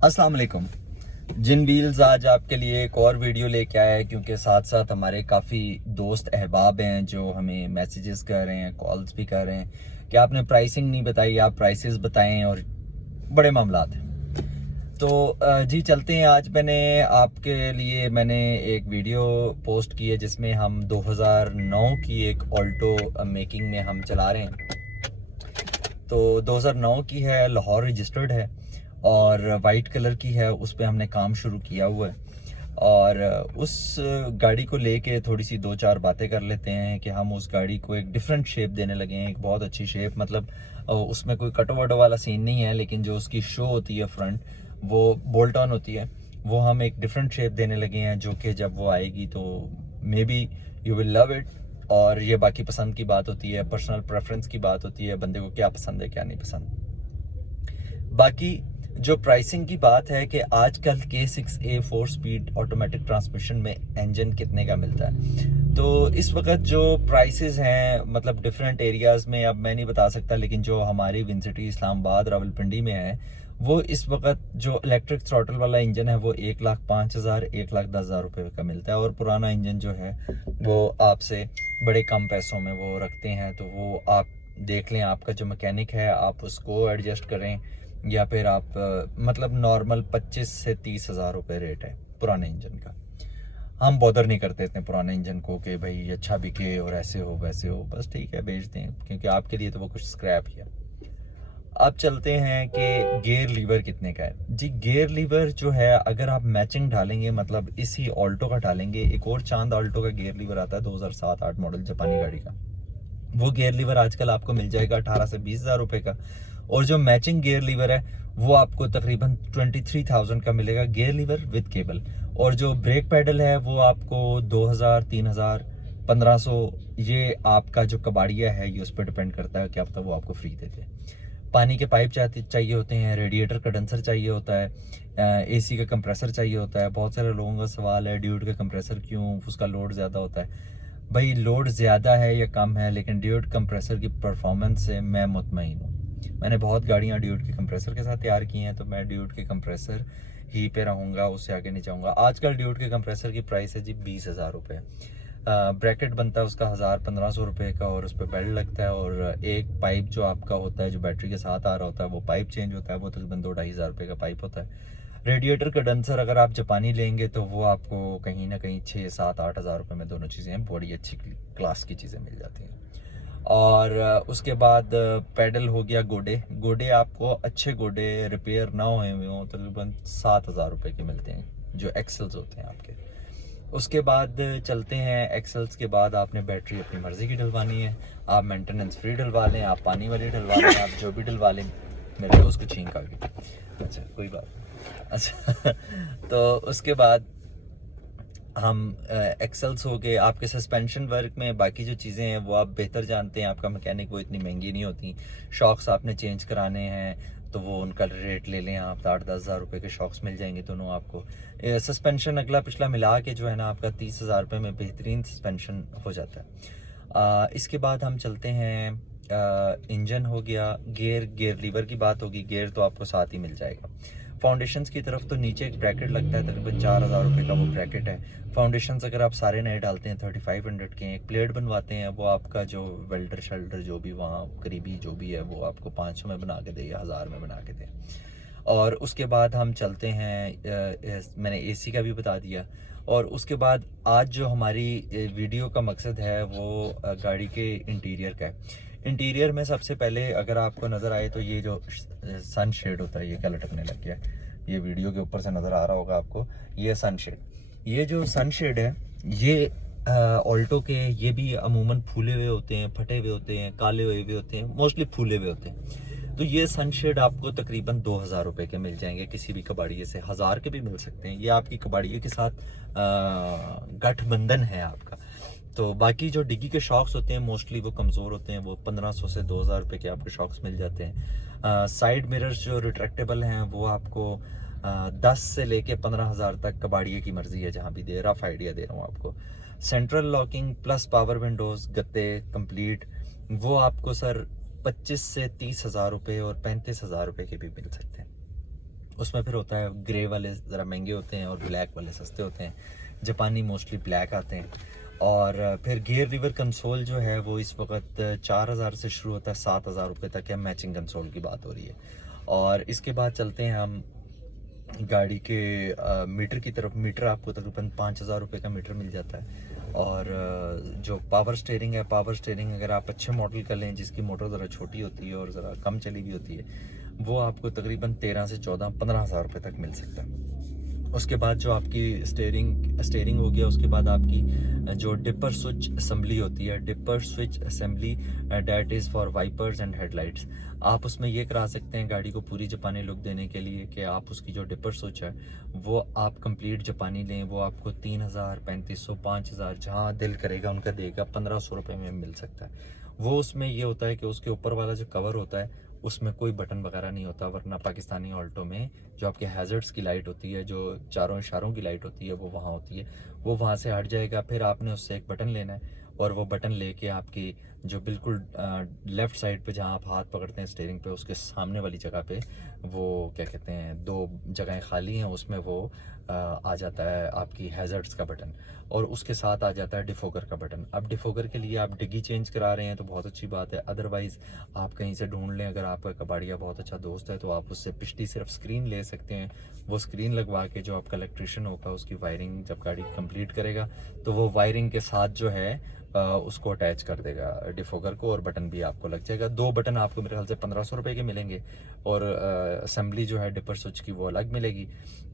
अस्सलाम वालेकुम। जिन व्हील्स आज आपके लिए एक और वीडियो लेके आया है, क्योंकि साथ साथ हमारे काफ़ी दोस्त अहबाब हैं जो हमें मैसेजेस कर रहे हैं, कॉल्स भी कर रहे हैं कि आपने प्राइसिंग नहीं बताई, आप प्राइसेस बताएं, और बड़े मामलात हैं। तो जी चलते हैं। आज मैंने एक वीडियो पोस्ट की है जिसमें हम 2009 की एक ऑल्टो मेकिंग में हम चला रहे हैं। तो 2009 की है, लाहौर रजिस्टर्ड है और वाइट कलर की है। उस पर हमने काम शुरू किया हुआ है और उस गाड़ी को लेके थोड़ी सी दो चार बातें कर लेते हैं कि हम उस गाड़ी को एक डिफरेंट शेप देने लगे हैं, एक बहुत अच्छी शेप। मतलब उसमें कोई कटो वटो वाला सीन नहीं है, लेकिन जो उसकी शो होती है फ्रंट, वो बोल्ट ऑन होती है, वो हम एक डिफरेंट शेप देने लगे हैं, जो कि जब वो आएगी तो may be you will love it. और ये बाकी पसंद की बात होती है, पर्सनल प्रेफरेंस की बात होती है, बंदे को क्या पसंद है क्या नहीं पसंद। बाकी जो प्राइसिंग की बात है कि आजकल K6A 4 स्पीड ऑटोमेटिक ट्रांसमिशन में इंजन कितने का मिलता है, तो इस वक्त जो प्राइसेस हैं, मतलब डिफरेंट एरियाज़ में अब मैं नहीं बता सकता, लेकिन जो हमारी विन सिटी इस्लामाबाद रावलपिंडी में है, वो इस वक्त जो इलेक्ट्रिक थ्रॉटल वाला इंजन है वो 1,05,000 1,10,000 रुपये का मिलता है। और पुराना इंजन जो है वो आपसे बड़े कम पैसों में वो रखते हैं। तो वो आप देख लें, आपका जो मैकेनिक है आप उसको एडजस्ट करें, या फिर आप मतलब नॉर्मल 25 से 30,000 रुपये रेट है पुराने इंजन का। हम बॉदर नहीं करते इतने पुराने इंजन को कि भाई अच्छा बिके और ऐसे हो वैसे हो, बस ठीक है बेच दें, क्योंकि आपके लिए तो वो कुछ स्क्रैप ही है। अब चलते हैं कि गियर लीवर कितने का है। जी गियर लीवर जो है, अगर आप मैचिंग डालेंगे, मतलब इसी ऑल्टो का डालेंगे, एक और चांद ऑल्टो का गियर लीवर आता है 2007-8 मॉडल जापानी गाड़ी का, वो गियर लीवर आजकल आपको मिल जाएगा 18 से 20,000 रुपये का। और जो मैचिंग गियर लीवर है वो आपको तकरीबन 23,000 का मिलेगा, गियर लीवर विद केबल। और जो ब्रेक पैडल है वो आपको 2,000 3,000 1,500, ये आपका जो कबाड़िया है ये उस पर डिपेंड करता है, क्या पता वो आपको फ्री देते हैं। पानी के पाइप चाहिए होते हैं, रेडिएटर कंडेंसर चाहिए होता है, एसी का कंप्रेसर चाहिए होता है। बहुत सारे लोगों का सवाल है ड्यूड का कंप्रेसर क्यों, उसका लोड ज़्यादा होता है। भाई लोड ज़्यादा है या कम है, लेकिन ड्यूड कंप्रेसर की परफॉर्मेंस से मैं मुतमईन हूँ। मैंने बहुत गाड़ियाँ ड्यूड के कंप्रेसर के साथ तैयार की हैं, तो मैं ड्यूड के कंप्रेसर ही पे रहूँगा, उससे आगे नहीं जाऊँगा। आजकल ड्यूड के कंप्रेसर की प्राइस है जी 20,000 रुपये। ब्रैकेट बनता है उसका 1,000-1,500 रुपये का, और उस पर बेल्ट लगता है, और एक पाइप जो आपका होता है जो बैटरी के साथ आ रहा होता है वो पाइप चेंज होता है, वो तकरीबन 2-2,500 रुपये का पाइप होता है। रेडिएटर कंडेंसर अगर आप जापानी लेंगे तो वो आपको कहीं ना कहीं 6-7-8 हज़ार रुपये में दोनों चीज़ें बड़ी अच्छी क्लास की चीज़ें मिल जाती हैं। और उसके बाद पैडल हो गया, गोडे गोडे आपको अच्छे गोडे रिपेयर ना हुए हुए हों तकरीबन 7,000 रुपये के मिलते हैं, जो एक्सल्स होते हैं आपके। उसके बाद चलते हैं, एक्सल्स के बाद आपने बैटरी अपनी मर्ज़ी की डलवानी है, आप मेंटेनेंस फ्री डलवा लें, आप पानी वाली डलवा लें, आप जो भी डलवा लें। मेरे दोस्त को छींक आ गई, अच्छा कोई बात नहीं। अच्छा तो उसके बाद हम एक्सल्स हो गए। आपके सस्पेंशन वर्क में बाकी जो चीज़ें हैं वो आप बेहतर जानते हैं, आपका मैकेनिक, वो इतनी महंगी नहीं होती। शॉक्स आपने चेंज कराने हैं तो वो उनका रेट ले लें आप, 8-10 हज़ार रुपये के शॉक्स मिल जाएंगे दोनों आपको। सस्पेंशन अगला पिछला मिला के जो है ना आपका 30,000 रुपये में बेहतरीन सस्पेंशन हो जाता है। इसके बाद हम चलते हैं, इंजन हो गया, गियर लीवर की बात होगी, गियर तो आपको साथ ही मिल जाएगा। फाउंडेशंस की तरफ तो नीचे एक ब्रैकेट लगता है, तकरीबन 4,000 रुपये का वो ब्रैकेट है। फाउंडेशंस अगर आप सारे नए डालते हैं 3,500 के, एक प्लेट बनवाते हैं, वो आपका जो वेल्डर शेल्डर जो भी वहाँ करीबी जो भी है वो आपको 500 में बना के दे या 1,000 में बना के दे। और उसके बाद हम चलते हैं, मैंने एसी का भी बता दिया। और उसके बाद आज जो हमारी वीडियो का मकसद है वो गाड़ी के इंटीरियर का है। इंटीरियर में सबसे पहले अगर आपको नज़र आए तो ये जो सन शेड होता है, ये क्या लटकने लग गया है, ये वीडियो के ऊपर से नज़र आ रहा होगा आपको, ये सन शेड। ये जो सन शेड है ये ऑल्टो के, ये भी अमूमन फूले हुए होते हैं, फटे हुए होते हैं, काले हुए हुए होते हैं, मोस्टली फूले हुए होते हैं। तो ये सनशेड आपको तकरीबन 2,000 रुपये के मिल जाएंगे किसी भी कबाड़िए से, 1,000 के भी मिल सकते हैं। ये आपकी कबाड़िए के साथ गठबंधन है आपका। तो बाकी जो डिग्गी के शॉक्स होते हैं मोस्टली वो कमज़ोर होते हैं, वो 1,500 से 2,000 रुपये के आपको शॉक्स मिल जाते हैं। साइड मिरर्स जो रिट्रैक्टेबल हैं वो आपको 10 से लेके 15,000 तक, कबाड़िए की मर्जी है, जहाँ भी दे रफ आइडिया दे रहा हूँ आपको। Central locking plus power Windows गत्ते कंप्लीट, वो आपको सर 25 से 30,000 रुपये और 35,000 रुपये के भी मिल सकते हैं। उसमें फिर होता है ग्रे वाले ज़रा महंगे होते हैं और ब्लैक वाले सस्ते होते हैं। जापानी मोस्टली ब्लैक आते हैं। और फिर गियर लीवर कंसोल जो है वो इस वक्त 4,000 से शुरू होता है, 7,000 रुपये तक है। मैचिंग कंसोल की बात हो रही है। और इसके बाद चलते हैं हम गाड़ी के मीटर की तरफ। मीटर आपको तकरीबन 5,000 रुपये का मीटर मिल जाता है। और जो पावर स्टीयरिंग है, पावर स्टीयरिंग अगर आप अच्छे मॉडल का लें जिसकी मोटर ज़रा छोटी होती है और ज़रा कम चली भी होती है, वो आपको तकरीबन 13 से 14-15,000 रुपये तक मिल सकता है। उसके बाद जो आपकी स्टेयरिंग हो गया, उसके बाद आपकी जो डिपर स्विच असेंबली होती है, dipper switch assembly that is for wipers and headlights. आप उसमें ये करा सकते हैं गाड़ी को पूरी जापानी लुक देने के लिए कि आप उसकी जो डिपर स्विच है वो आप कंप्लीट जापानी लें। वो आपको 3,000, 3,500, 5,000 जहाँ दिल करेगा उनका देगा, 1,500 रुपये में मिल सकता है। वो उसमें ये होता है कि उसके ऊपर वाला जो कवर होता है उसमें कोई बटन वगैरह नहीं होता, वरना पाकिस्तानी ऑल्टो में जो आपके हैज़र्ड्स की लाइट होती है, जो चारों इशारों की लाइट होती है, वो वहाँ होती है। वो वहाँ से हट जाएगा। फिर आपने उससे एक बटन लेना है और वो बटन लेके आपकी जो बिल्कुल लेफ़्ट साइड पे जहाँ आप हाथ पकड़ते हैं स्टीयरिंग पे, उसके सामने वाली जगह पे वो क्या कहते हैं, 2 जगहें खाली हैं, उसमें वो आ जाता है आपकी हैज़र्ड्स का बटन और उसके साथ आ जाता है डिफोगर का बटन। अब डिफोगर के लिए आप डिग्गी चेंज करा रहे हैं तो बहुत अच्छी बात है, अदरवाइज़ आप कहीं से ढूंढ लें। अगर आपका कबाड़िया बहुत अच्छा दोस्त है तो आप उससे पिछली सिर्फ स्क्रीन ले सकते हैं। वो स्क्रीन लगवा के जो आपका इलेक्ट्रिशियन होगा उसकी वायरिंग जब गाड़ी कंप्लीट करेगा तो वो वायरिंग के साथ जो है उसको अटैच कर देगा डिफोगर को, और बटन भी आपको लग जाएगा। 2 बटन आपको मेरे ख्याल से 1,500 रुपये के मिलेंगे और असेंबली जो है डिपर स्विच की वो अलग मिलेगी।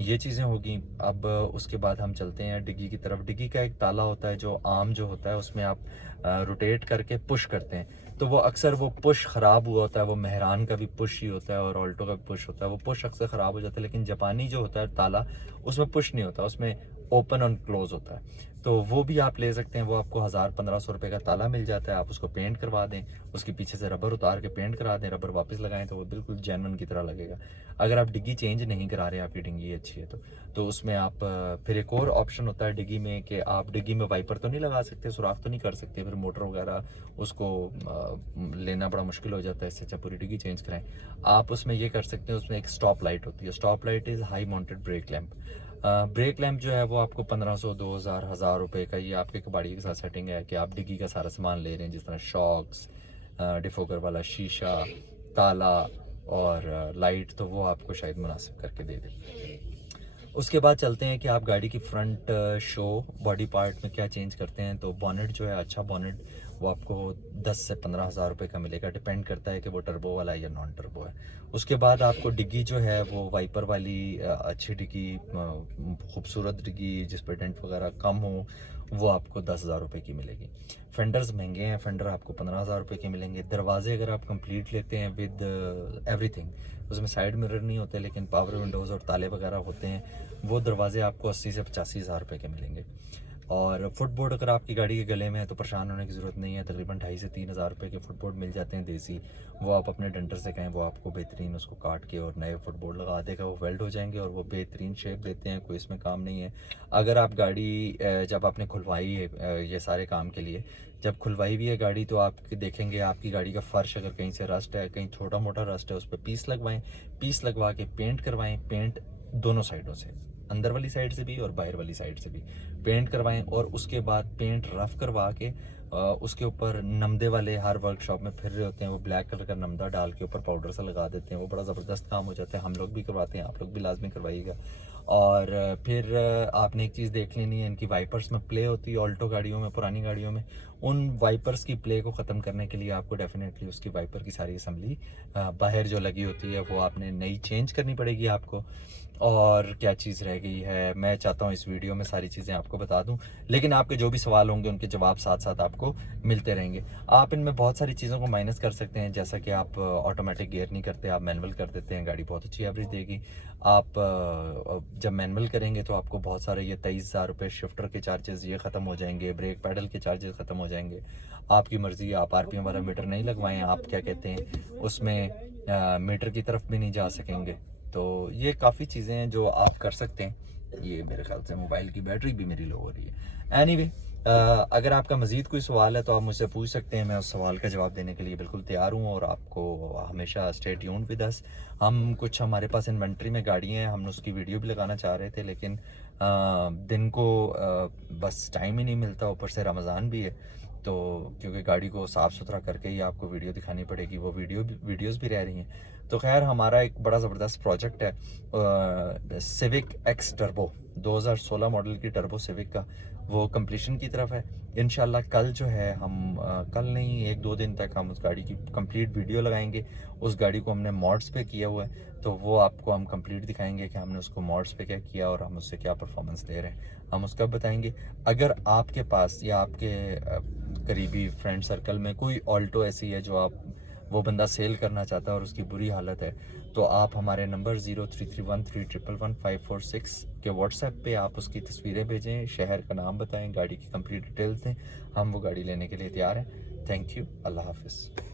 ये चीज़ें होगी। अब उसके बाद हम चलते हैं डिग्गी की तरफ। डिग्गी का एक ताला होता है जो आम जो होता है, उसमें आप रोटेट करके पुश करते हैं तो वो अक्सर वो पुश ख़राब हुआ होता है। वो मेहरान का भी पुश ही होता है और ऑल्टो का भी पुश होता है, वो पुश अक्सर ख़राब हो जाता है। लेकिन जापानी जो होता है ताला, उसमें पुश नहीं होता, उसमें ओपन और क्लोज होता है। तो वो भी आप ले सकते हैं। वो आपको 1,000-1,500 रुपये का ताला मिल जाता है। आप उसको पेंट करवा दें, उसके पीछे से रबर उतार के पेंट करा दें, रबर वापस लगाएं तो वो बिल्कुल जेन्युइन की तरह लगेगा। अगर आप डिग्गी चेंज नहीं करा रहे, आपकी डिग्गी अच्छी है तो उसमें आप फिर एक और ऑप्शन होता है डिग्गी में कि आप डिग्गी में वाइपर तो नहीं लगा सकते, सुराख तो नहीं कर सकते, फिर मोटर वगैरह उसको लेना बड़ा मुश्किल हो जाता है। इससे अच्छा पूरी डिग्गी चेंज कराएं। आप उसमें ये कर सकते हैं, उसमें एक स्टॉप लाइट होती है। Stop light is high mounted brake lamp. Brake lamp जो है वो आपको 1,500, 2,000, 1,000 रुपये का, ये आपके कबाड़ी के साथ सेटिंग है कि आप डिग्गी का सारा सामान ले रहे हैं, जिस तरह शॉक्स, डिफोगर वाला शीशा, ताला और लाइट, तो वो आपको शायद मुनासिब करके दे दे। उसके बाद चलते हैं कि आप गाड़ी की फ्रंट शो बॉडी पार्ट में क्या चेंज करते हैं। तो बॉनेट जो है, अच्छा बॉनेट वो आपको 10 से 15,000 रुपये का मिलेगा, डिपेंड करता है कि वो टर्बो वाला है या नॉन टर्बो है। उसके बाद आपको डिग्गी जो है वो वाइपर वाली अच्छी डिग्गी, खूबसूरत डिग्गी जिस पर डेंट वगैरह कम हो, वो आपको 10,000 रुपये की मिलेगी। फेंडर्स महंगे हैं, फेंडर आपको 15,000 रुपये के मिलेंगे। दरवाजे अगर आप कंप्लीट लेते हैं विद एवरीथिंग, उसमें साइड मिरर नहीं होते लेकिन पावर विंडोज़ और ताले वगैरह होते हैं, वो दरवाजे आपको 80 से 85,000 रुपये के मिलेंगे। और फुटबोर्ड अगर आपकी गाड़ी के गले में है तो परेशान होने की ज़रूरत नहीं है, तकरीबन 2,500 से 3,000 रुपये के फुटबोर्ड मिल जाते हैं देसी। वो आप अपने डेंटर से कहें, वो आपको बेहतरीन उसको काट के और नए फुटबोर्ड लगा देगा, वो वेल्ड हो जाएंगे और वो बेहतरीन शेप देते हैं, कोई इसमें काम नहीं है। अगर आप गाड़ी जब आपने खुलवाई है ये सारे काम के लिए, जब खुलवाई भी है गाड़ी तो आप देखेंगे आपकी गाड़ी का फ़र्श अगर कहीं से रस्ट है, कहीं छोटा मोटा रस्ट है, उस पर पीस लगवाएं, पीस लगवा के पेंट करवाएं। पेंट दोनों साइडों से, अंदर वाली साइड से भी और बाहर वाली साइड से भी पेंट करवाएं। और उसके बाद पेंट रफ करवा के उसके ऊपर नमदे वाले हर वर्कशॉप में फिर रहे होते हैं, वो ब्लैक कलर का नमदा डाल के ऊपर पाउडर सा लगा देते हैं, वो बड़ा ज़बरदस्त काम हो जाता है। हम लोग भी करवाते हैं, आप लोग भी लाजमी करवाइएगा। और फिर आपने एक चीज़ देख लेनी है, इनकी वाइपर्स में प्ले होती है ऑल्टो गाड़ियों में, पुरानी गाड़ियों में। उन वाइपर्स की प्ले को ख़त्म करने के लिए आपको डेफिनेटली उसकी वाइपर की सारी असम्बली बाहर जो लगी होती है वो आपने नई चेंज करनी पड़ेगी आपको। और क्या चीज़ रह गई है, मैं चाहता हूँ इस वीडियो में सारी चीज़ें आपको बता दूं, लेकिन आपके जो भी सवाल होंगे उनके जवाब साथ साथ आपको मिलते रहेंगे। आप इनमें बहुत सारी चीज़ों को माइनस कर सकते हैं, जैसा कि आप ऑटोमेटिक गियर नहीं करते, आप मैनुअल कर देते हैं, गाड़ी बहुत अच्छी एवरेज देगी। आप जब मैनुअल करेंगे तो आपको बहुत सारे ये 23,000 रुपये शिफ्टर के चार्जेस ये ख़त्म हो जाएंगे, ब्रेक पैडल के चार्जेस ख़त्म हो जाएंगे। आपकी मर्ज़ी, आप RPM वाला मीटर नहीं लगवाएं, आप क्या कहते हैं उसमें मीटर की तरफ भी नहीं जा सकेंगे। तो ये काफ़ी चीज़ें हैं जो आप कर सकते हैं। ये मेरे ख्याल से मोबाइल की बैटरी भी मेरी लो हो रही है। एनीवे अगर आपका मज़ीद कोई सवाल है तो आप मुझसे पूछ सकते हैं, मैं उस सवाल का जवाब देने के लिए बिल्कुल तैयार हूँ। और आपको हमेशा स्टे ट्यून्ड विद अस। हम कुछ हमारे पास इन्वेंट्री में गाड़ियाँ हैं, हम उसकी वीडियो भी लगाना चाह रहे थे, लेकिन दिन को बस टाइम ही नहीं मिलता, ऊपर से रमज़ान भी है, तो क्योंकि गाड़ी को साफ़ सुथरा करके ही आपको वीडियो दिखानी पड़ेगी, वो वीडियोस भी रह रही हैं। तो खैर हमारा एक बड़ा ज़बरदस्त प्रोजेक्ट है सिविक एक्स टर्बो, 2016 मॉडल की टर्बो सिविक का, वो कंप्लीशन की तरफ है। इंशाल्लाह कल जो है हम कल नहीं, 1-2 दिन तक हम उस गाड़ी की कंप्लीट वीडियो लगाएंगे। उस गाड़ी को हमने मॉड्स पे किया हुआ है, तो वो आपको हम कंप्लीट दिखाएंगे कि हमने उसको मॉड्स पे क्या किया और हम उससे क्या परफॉर्मेंस दे रहे हैं, हम उसका बताएंगे। अगर आपके पास या आपके करीबी फ्रेंड सर्कल में कोई ऑल्टो ऐसी है जो आप वो बंदा सेल करना चाहता है और उसकी बुरी हालत है, तो आप हमारे नंबर 0331311546 के व्हाट्सएप पे आप उसकी तस्वीरें भेजें, शहर का नाम बताएं, गाड़ी की कंप्लीट डिटेल्स दें, हम वो गाड़ी लेने के लिए तैयार हैं। थैंक यू, अल्लाह हाफिज़।